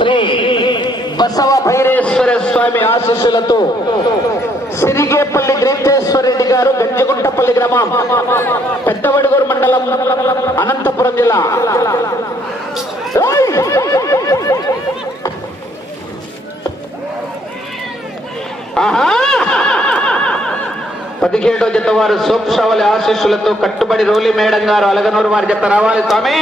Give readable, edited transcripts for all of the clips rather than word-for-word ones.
శ్రీ బసవ భైరేశ్వర స్వామి ఆశీస్సులతో సిరిగేపల్లి గ్రీతేశ్వర రెడ్డి గారు గంజిగుంటపల్లి గ్రామం పెద్దవడుగూరు మండలం అనంతపురం జిల్లా. ఆహా 17వ జత వారు సోప్షావళి ఆశీస్సులతో కట్టుబడి రోలి మేడం గారు అలగనూరు వారి జత రావాలి స్వామి.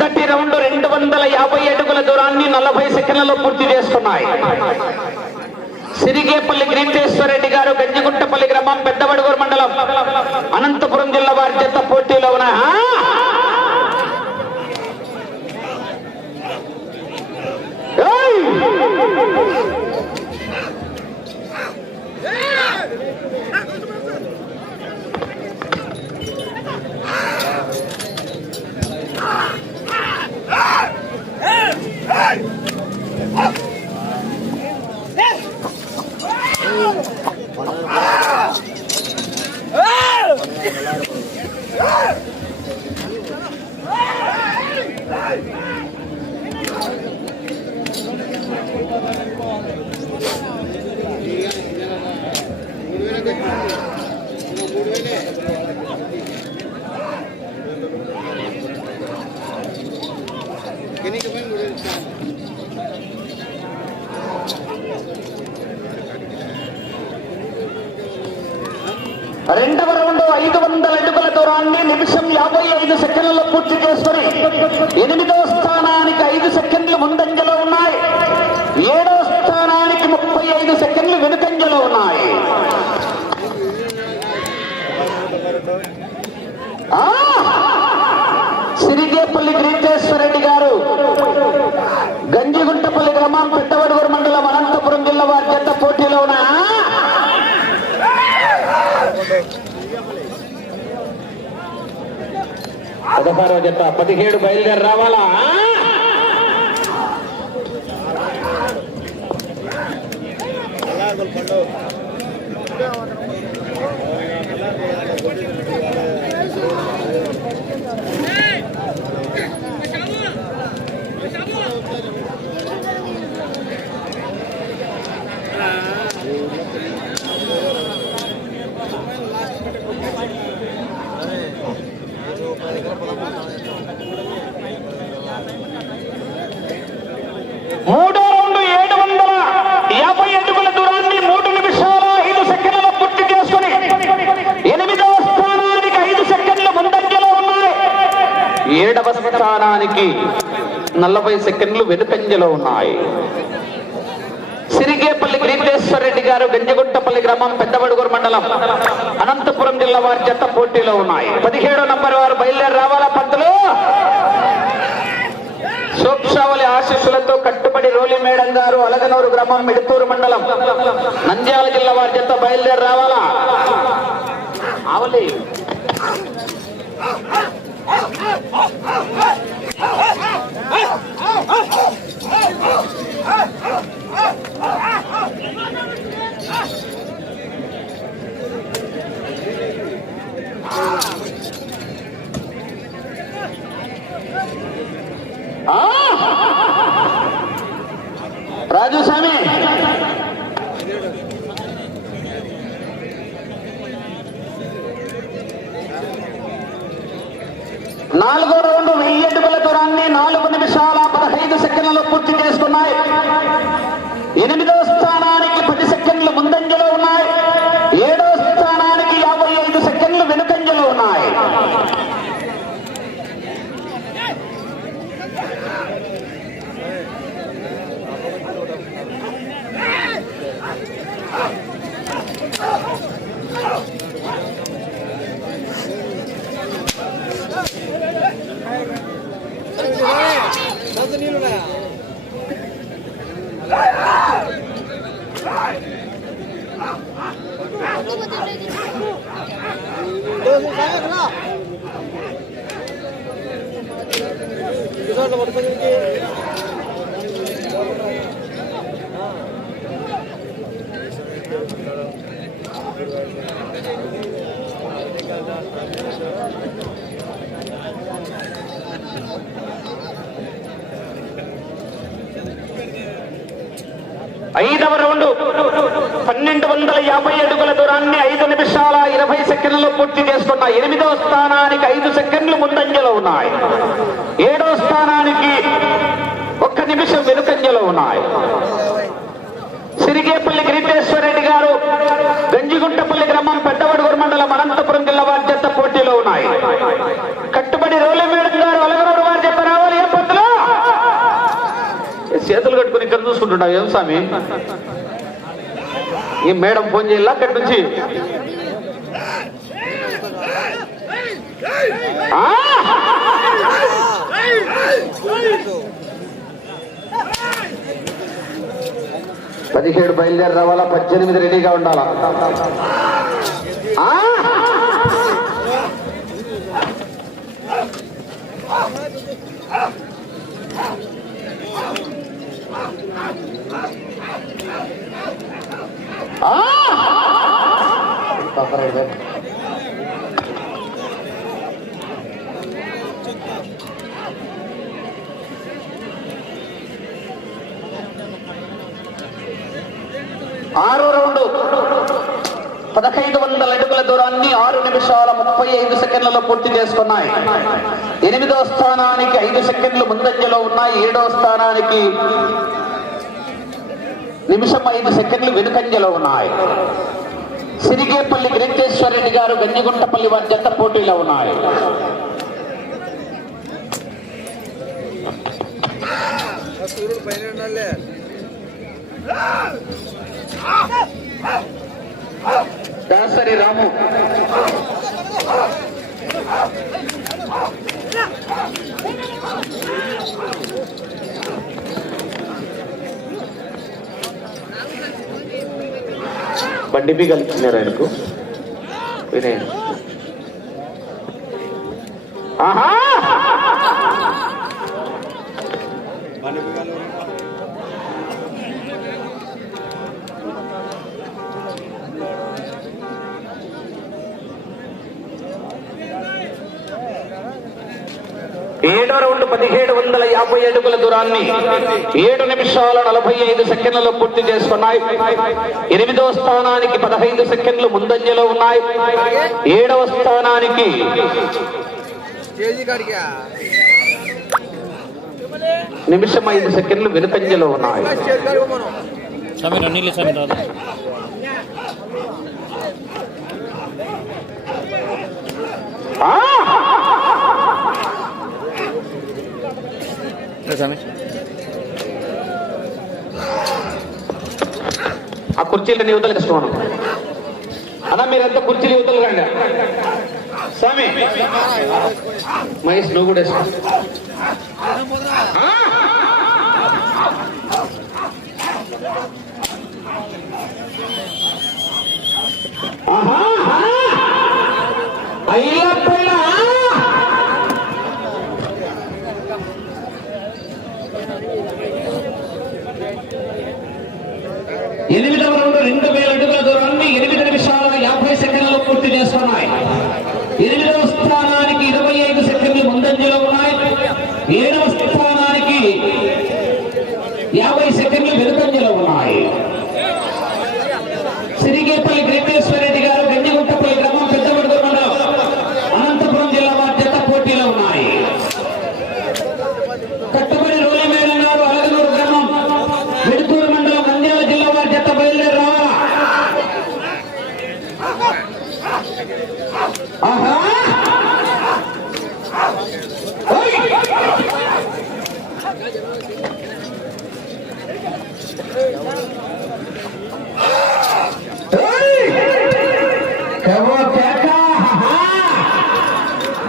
మొదటి రౌండ్ 250 అడుగుల దూరాన్ని 40 సెకండ్లలో పూర్తి చేస్తున్నాయి. సిరిగేపల్లి గ్రీతేశ్వర రెడ్డి గారు గంజిగుంటపల్లి గ్రామం పెద్దవడుగూరు మండలం అనంతపురం జిల్లా వారి జత పోటీలో ఉన్నాయి. రెండవ రౌండ్ 500 అడుగుల దూరాన్ని నిమిషం 55 సెకండ్లలో పూర్తి చేసుకుని 8వ స్థానానికి 5 సెకండ్లు ముందంజలో ఉన్నాయి. 7వ స్థానానికి 35 సెకండ్లు వెనుకంజలో ఉన్నాయి. సిరిగేపల్లి గ్రీతేశ్వర రెడ్డి గారు గంజిగుంటపల్లి గ్రామం పెద్దవడుగూరు మండలం అనంతపురం జిల్లా వారి జత పోటీలో ఉన్న 16వ జత 17 బయలుదేరి రావాలా. మూడో రౌండ్ 750 అడుగుల దూరాన్ని 3 నిమిషాల 5 సెకండ్లలో పూర్తి చేసుకుని 8వ స్థానానికి 5 సెకండ్లు ముందంజలో ఉన్నాయి. 7వ స్థానానికి 40 సెకండ్లు వెనుకంజలో ఉన్నాయి. సిరిగేపల్లి గ్రీతేశ్వర రెడ్డి గారు గంజిగుంటపల్లి గ్రామం పెద్దవడుగూరు మండలం అనంతపురం జిల్లా వారి జత పోటీలో ఉన్నాయి. 17వ నంబర్ వారు బయలుదేరి రావాలా. పంతులు సోక్షావళి ఆశీస్సులతో కట్టుబడి రోలి మేడం గారు అలగనూరు గ్రామం మిడుతూరు మండలం నంద్యాల జిల్లా వారి జత బయలుదేరి రావాలా. ఆవలి రాజు స్వామి నాలుగో రౌండ్ 1000 అడుగుల దూరాన్ని 4 నిమిషాల 15 సెకండ్లలో పూర్తి చేసుకున్నాయి. 8వ స్థానానికి 10 సెకండ్లు ముందంజలో ఉన్నాయి. 7వ స్థానానికి 55 సెకండ్లు వెనుకంజలో ఐదవ రౌండ్ 1250 అడుగుల దూరాన్ని 5 నిమిషాల 20 సెకండ్లలో పూర్తి చేసుకున్న 8వ స్థానానికి 5 సెకండ్లు ముందంజలో ఉన్నాయి. 7వ స్థానానికి 1 నిమిషం వెనుకంజలో ఉన్నాయి. సిరిగేపల్లి గిరిటేశ్వరరెడ్డి గారు గంజిగుంటపల్లి గ్రామం పెద్దవడుగురు మండలం అనంతపురం జిల్లా వారి జత పోటీలో ఉన్నాయి. కట్టుబడి రోలమేడం గారు అలగనూరు వారి జత రావాలి. ఏ పొత్తులో చేతులు కట్టుకుని ఇక్కడ చూసుకుంటున్నావు ఏం స్వామి? ఈ మేడం ఫోన్ చేయాల అక్కడి నుంచి. పదిహేడు బయలుదేరి రావాలా, 18 రెడీగా ఉండాలా. ఆరో రౌండ్ 1500 అడుగుల దూరాన్ని 6 నిమిషాల 35 సెకండ్లలో పూర్తి చేసుకున్నాయి. 8వ స్థానానికి 5 సెకండ్లు ముందంజలో ఉన్నాయి. 7వ స్థానానికి నిమిషం 5 సెకండ్లు వెనుకంజలో ఉన్నాయి. సిరిగేపల్లి గిరిటేశ్వరరెడ్డి గారు గంజిగుంటపల్లి వారి జత పోటీలో ఉన్నాయి. దాసరి రాము బండి బి కలిసినారు ఆయనకు వినయ. ఆహా ఏడో రౌండ్ 1750 అడుగుల దూరాన్ని 7 నిమిషాల 45 సెకండ్లలో పూర్తి చేసుకున్నాయి. 8వ స్థానానికి 15 సెకండ్లు ముందంజలో ఉన్నాయి. 7వ స్థానానికి నిమిషం 5 సెకండ్లు వెనుకంజలో ఉన్నాయి. ఆ కుర్చీలని యువతలు కష్టం అన్నా. మీరంతా కుర్చీలు యువతలు రండి స్వామి. మహేష్ నువ్వు కూడా అయ్యప్ప. ఎనిమిదవ రౌండ్ 2000 అడుగుల దూరాన్ని 8 నిమిషాల 50 సెకండ్లలో పూర్తి చేస్తున్నాయి. 8వ స్థానానికి 25 సెకండ్లు ముందంజలో ఉన్నాయి. 7వ స్థానానికి 50 సెకండ్లు వెనుకంజలో ఉన్నాయి. సిరిగేపల్లి గిరిటేశ్వరరెడ్డి గారు గంజిగుంటపల్లి గ్రామం పెద్దవడుగురు మండలం అనంతపురం జిల్లా వారి జత పోటీలో ఉన్నాయి. కట్టుబడి రోలిమేడం గారు అలగనూరు గ్రామం వెడుతూరు మండలం నంద్యాల జిల్లా వారి జత బయలుదేరి రావాలా.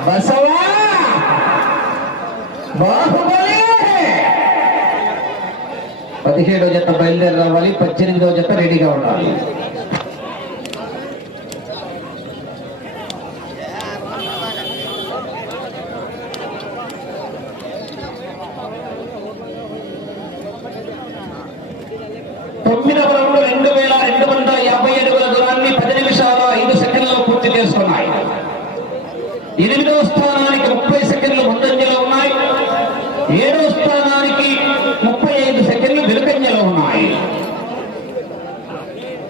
బసవా బాహుబలి 17వ జత బయలుదేరి రావాలి. 18వ జత రెడీగా ఉండాలి. 8వ స్థానానికి 30 సెకండ్లు ముందంజలో ఉన్నాయి. 7వ స్థానానికి 35 సెకండ్లు వెనుకంజలో ఉన్నాయి.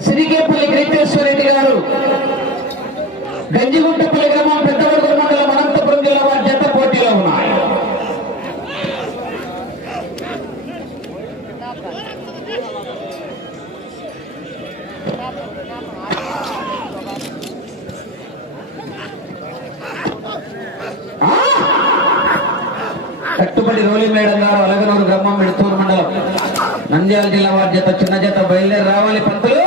సిరిగేపల్లి వెంకటేశ్వరరెడ్డి గారు గంజిగుంటపల్లి గ్రామం పెద్దవడుగురు మండలం అనంతపురం జిల్లా వారి జత పోటీలో ఉన్నాయి. కట్టుబడి రోలి మేడం గారు అలగనూరు గ్రామం మిడుతూరు మండలం నంద్యాల జిల్లా వారి జత చిన్న జత బయలుదేరి రావాలి. పంతులు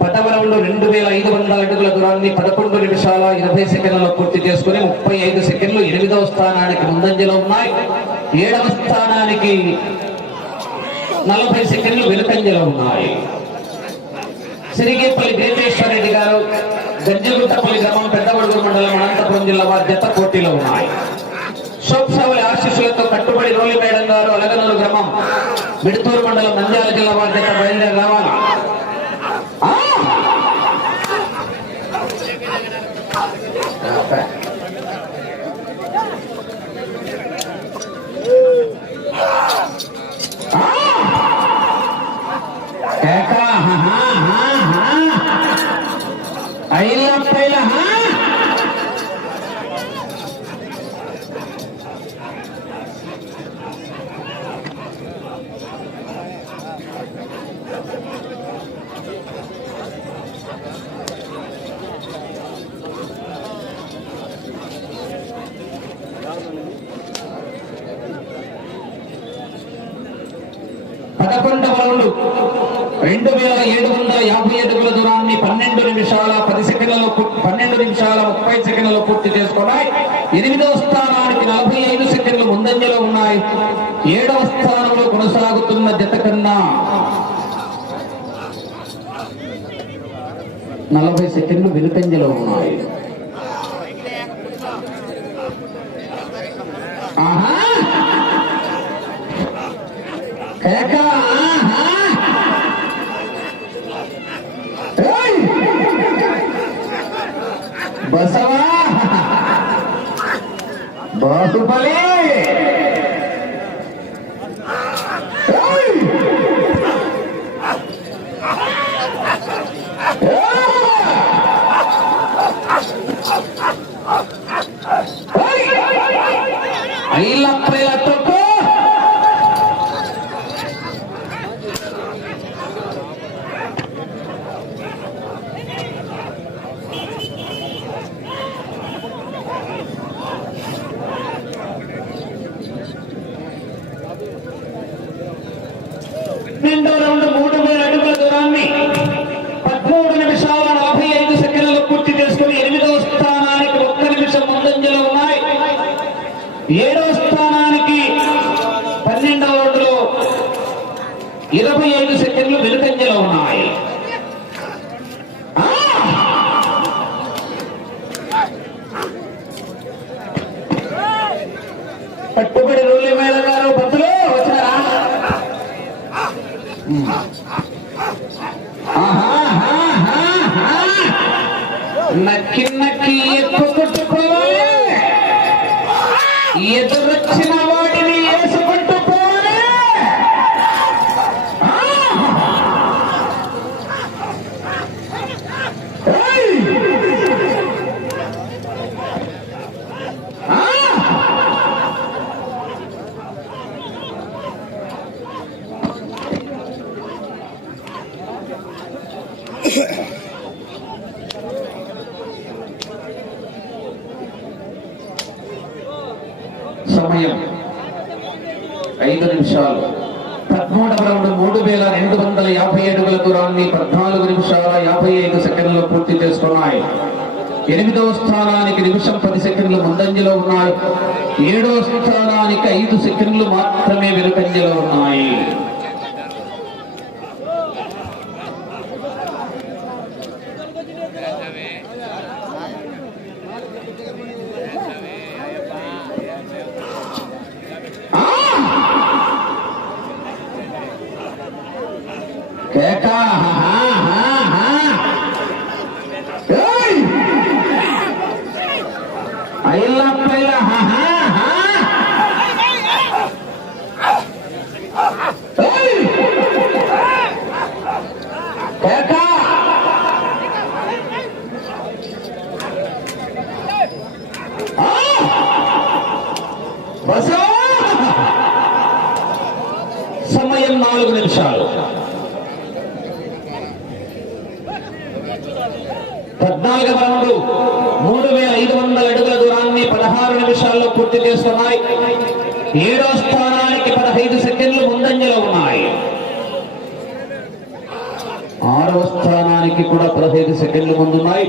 పదవ రౌండ్ 2500 అడుగుల దూరాన్ని 11 నిమిషాల 20 సెకండ్లలో పూర్తి చేసుకుని 35 సెకండ్లు 8వ స్థానానికి ముందంజలో ఉన్నాయి. 7వ స్థానానికి 40 సెకండ్లు వెనుకంజలో ఉన్నాయి. సిరిగేపల్లి వెంకటేశ్వరరెడ్డి గారు గంజిగుంటపల్లి గ్రామం పెద్దవడుగురు మండలం అనంతపురం జిల్లా వారి జత పోటీలో ఉన్నాయి. శోభసావళి ఆశీస్సులతో కట్టుబడి రోలి మేడం గారు అలగనూరు గ్రామం మిడుతూరు మండలం నంద్యాల జిల్లా వారి జత బయలుదేరి రావాలి. రౌండ్ 2750 అడుగుల దూరాన్ని 12 నిమిషాల 10 సెకండ్లలో 12 నిమిషాల 30 సెకండ్లలో పూర్తి చేసుకున్నాయి. 8వ స్థానానికి 45 సెకండ్లు ముందంజలో ఉన్నాయి. 7వ స్థానంలో కొనసాగుతున్న జత కన్నా 40 సెకండ్లు వెనుకంజలో ఉన్నాయి. బసవా బాహుబలి ఐల ప్రేలతో రెండో రౌండ్ 3000 అడుగుల దూరాన్ని 13 నిమిషాల 45 సెకండ్లలో పూర్తి చేసుకుని 8వ స్థానానికి 1 నిమిషం ముందంజలో ఉన్నాయి. 7వ స్థానానికి 12వ రౌండ్లో 25 సెకండ్లు వెనుకంజలో ఉన్నాయి. పట్టుబడి రోలి మేళ గారు బతులు వచ్చారా? నక్కి నక్కి ఎక్కువ కొట్టుకోవాలి, ఎదురొచ్చిన వాడిని వేసుకుంటూ పోవాలి. సమయం 5 నిమిషాలు. 13వ రౌండ్ 3250 అడుగుల దూరాన్ని 14 నిమిషాల 55 సెకండ్లలో పూర్తి చేసుకున్నాయి. 8వ స్థానానికి నిమిషం 10 సెకండ్లు ముందంజలో ఉన్నాయి. 7వ స్థానానికి 5 సెకండ్లు మాత్రమే వెనుకంజలో ఉన్నాయి. సమయం 4 నిమిషాలు. 14వ రౌండ్ 3500 అడుగుల దూరాన్ని 16 నిమిషాల్లో పూర్తి చేస్తున్నాయి. 7వ స్థానానికి 15 సెకండ్లు ముందంజలో ఉన్నాయి. 6వ స్థానానికి కూడా 15 సెకండ్లు ముందున్నాయి.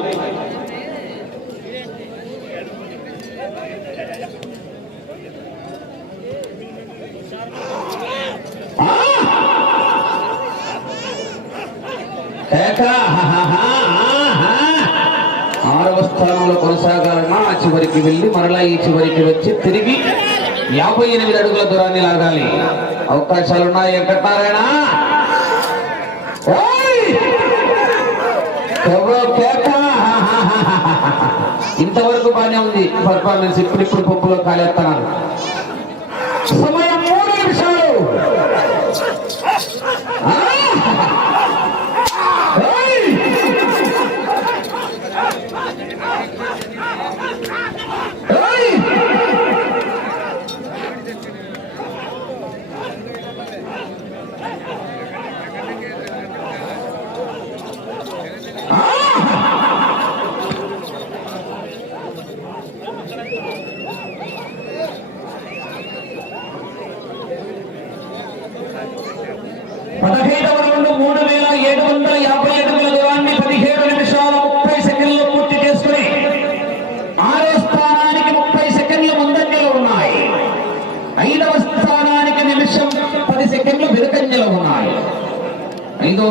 ఆరవ స్థానంలో కొనసాగాలన్నా ఆ చివరికి వెళ్ళి మరలా ఈ చివరికి వచ్చి తిరిగి 58 అడుగుల దూరాన్ని లాగాలి. అవకాశాలున్నాయి. వెంకటనారాయణ ఇంతవరకు బాగానే ఉంది పర్ఫార్మెన్స్. ఇప్పుడు పప్పులో కాలేస్తున్నారు. సమయం 3 నిమిషాలు.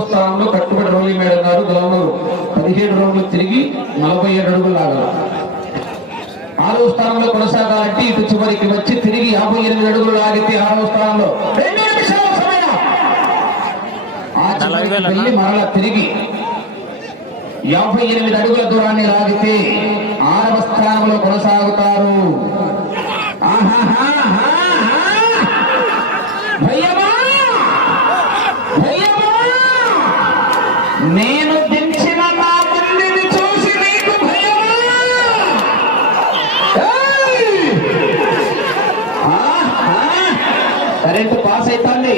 స్థానంలో కట్టుబడి రోలి మేడం గారు గవర్నర్ 17 రౌండ్లు తిరిగి 47 అడుగులు లాగారు. 6వ స్థానంలో కొనసాగాలంటే ఇటు చివరికి వచ్చి తిరిగి 58 అడుగులు లాగితే 6వ స్థానంలో 2 నిమిషాల సమయం. ఆ చివరికి వెళ్ళి మరలా తిరిగి 58 అడుగుల దూరాన్ని లాగితే 6వ స్థానంలో కొనసాగుతారు. నేను దించిన నా తల్లిని చూసి నీకు భయమా? కరెంటు పాస్ అవుతుంది.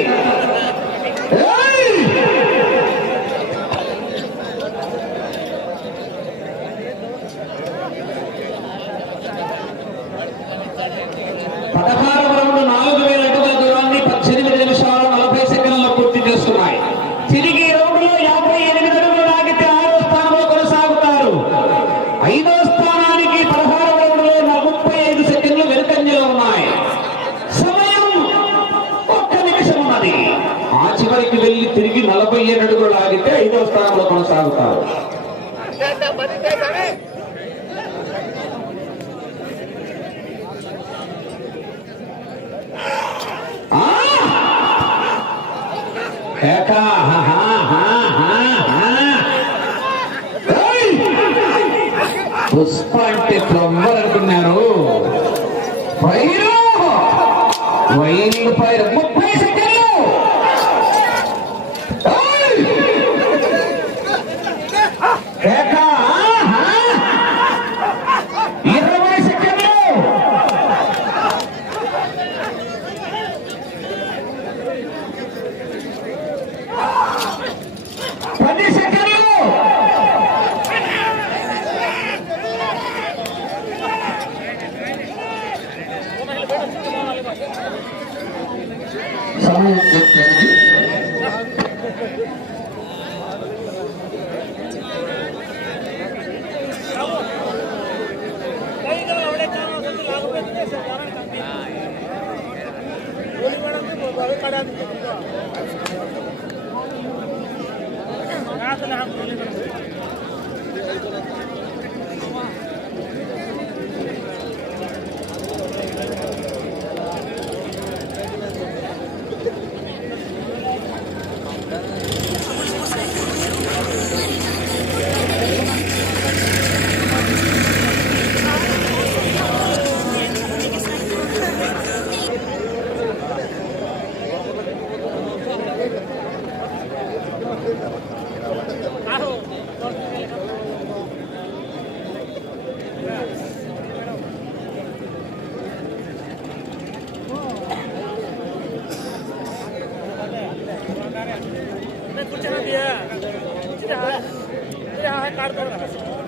వెళ్ళి తిరిగి 47 అడుగులు లాగితే 5వ స్థానంలో కొనసాగుతారు. పుష్ప అంటే ఎవరు అనుకున్నారు? వైరు 30 సెకండ్లు. 20 సెకండ్లు. कुछ ना दिया काट दो